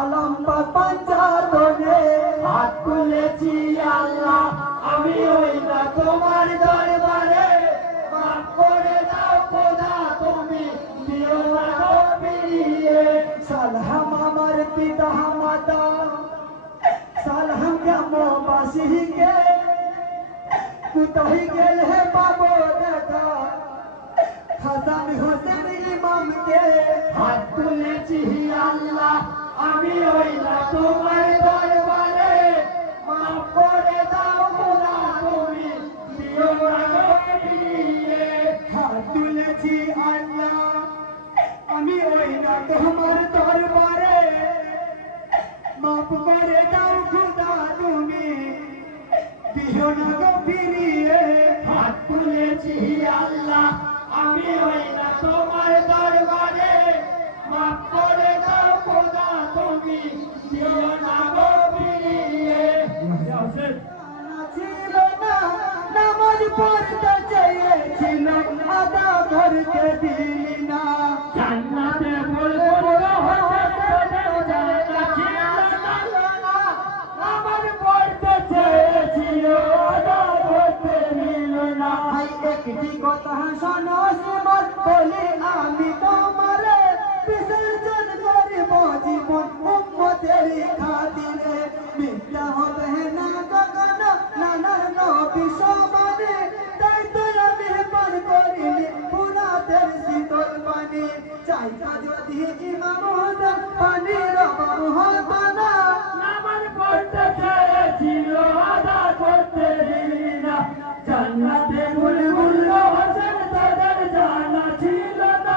সালাম পাঞ্জাতনে হাত তুলেছি আল্লাহ আমি ওই না তোমার দরবারে মাফ করে দাও খোদা তুমি দিও না গো ফিরিয়ে সালাম আমার পিতা মাতা সালাম গ্রামবাসী কে কোথায় গেলে পাবো দেখা হাসান হোসেন ইমাম কে হাত তুলেছি আল্লাহ আমি ওই না তোমার দরবারে মাফ করে দাও খোদা তুমি দিও না গো ফিরিয়ে হাত তুলেছি আল্লাহ আমি ওই না তোমার দরবারে মাফ করে দাও খোদা তুমি দিও না গো ফিরিয়ে হাত তুলেছি আল্লাহ আমি ওই না তোমার দরবারে মাফ করে দাও খোদা তুমি দিও না গো ফিরিয়ে ছিল না নামাজ পড়তে চেয়েছিল আদা করতে দিলি না জান্নাতে বলবো হতে জানা ছিল না নামাজ পড়তে চেয়েছিল আদা করতে দিল না ভাই একটি কথা শোনো শ্রীমত বলি আমি তোমারে বিসর্জন করিব জীবন উম্মতের খাতিরে মিথ্যা হবে না কখনো নানার নবী সমানে তাই তো আমি পান করিনি পুরাতের শীতল পানি চাইতা যদি ইমাম হোসেন পানির অভাব হতো না নামাজ পড়তে চেয়েছিল আদা করতে দিলি না জান্নাতে বুলবুল হোসেন তাদের জানা ছিল না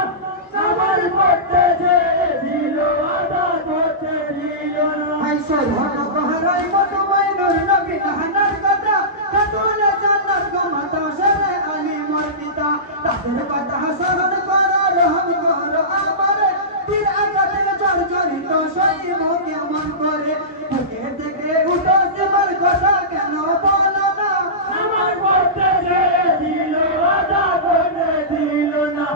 নামাজ পড়তে চেয়েছিল আদা করতে দিল না ভাই শোধন কহরাই মতো মাইনুর নবী নাহানার কথা কাতুলে জান্নাত গো মাতা সরে আলী মোর পিতা তাদের কথা স্মরণ করো রহম করো আমারে তীর আঘাতে জর্জরিত সইব কেমন করে বুকে থেকে উঠো তোমার কথা কেন বলো না নামাজ পড়তে চেয়েছিল আদা করতে দিল না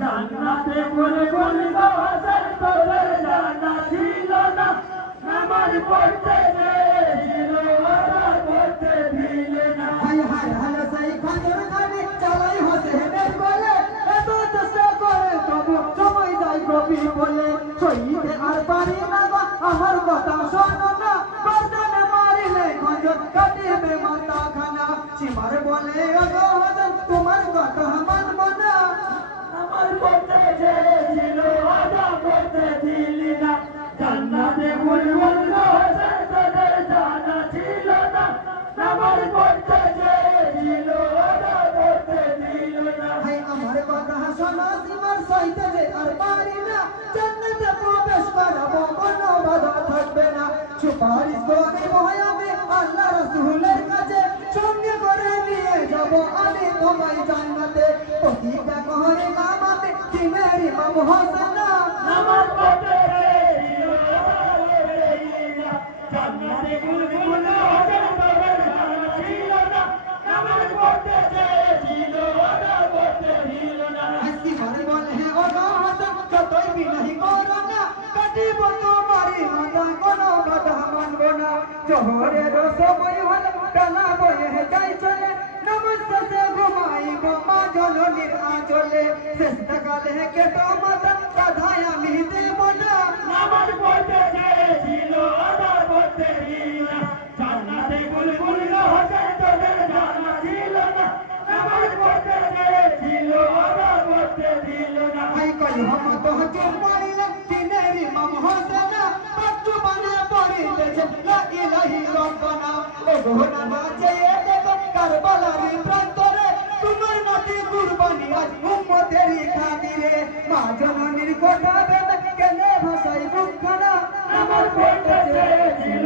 জান্নাতে বুলবুল হোসেন তাদের জানা ছিল না নামাজ পড়তে চেয়েছিল আদা করতে দিল না ভাই হায় হায় সেই খাজর খানি চালাই হোসেনের বলে এত চেষ্টা করে তবু সময় যায় কবি বলে সইতে আর পারি না গো আমার কথা শোনো না গর্দনে মারিলে খঞ্জর কাটিবে মাথা খানা সীমার বলে গো হোসেন তোমার কথা মানব না নামাজ পড়তে চেয়েছিল আদা করতে দিলি না জান্নাতে বুলবুল হোসেন তাদের জানা ছিল না নামাজ পড়তে চেয়েছিল আদা করতে দিল না ভাই আমার কথা শোনো সীমার সইতে যে আর পারি না জান্নাতে প্রবেশ করাবো কোনো বাধা থাকবে না সুপারিশ করে আমি আল্লাহ রাসূলের কাছে সঙ্গে করে নিয়ে যাব আমি তোমায় জান্নাতে প্রতিজ্ঞা করলাম আমি দিনের ইমাম হোসেন নামাজ পড়তে চেয়েছিল আদা করতে দিলি না জান্নাতে বুলবুল হোসেন তাদের জানা ছিল না নামাজ পড়তে চেয়েছিল আদা করতে দিল না সীমার বলে ও গো হোসেন যতই বিনাহি করো না কাটিব তোমারই মাথা কোনো বাধা মানব না জোহরের সময় হলে টানা বয়ে যাই চলে নমস্তে ঘুমাইব মা জননীর আঁচলে চেষ্টা কালে কেটো মাথা কাঁধায় আমি দেব না নামাজ পড়তে চেয়েছিল আদা করতে দিল না জান্নাতে বুলবুল হোসেন তাদের জানা ছিল না নামাজ পড়তে চেয়েছিল আদা করতে দিল না ভাই কই হম তো চুপ পড়িলে দিনের ইমাম হোসেন পাঁচু বানা পড়িতেছে লা ইলাহি রব্বানা ও ঘোড়া নাচে দেখো কারবালার প্রান্তরে তোমার মাটি কুরবানি আজ উম্মতের খাতিরে মা জননীর কথা ভেবে কেনে ভাষায় মুখখানা নামাজ পড়তে চেয়েছিল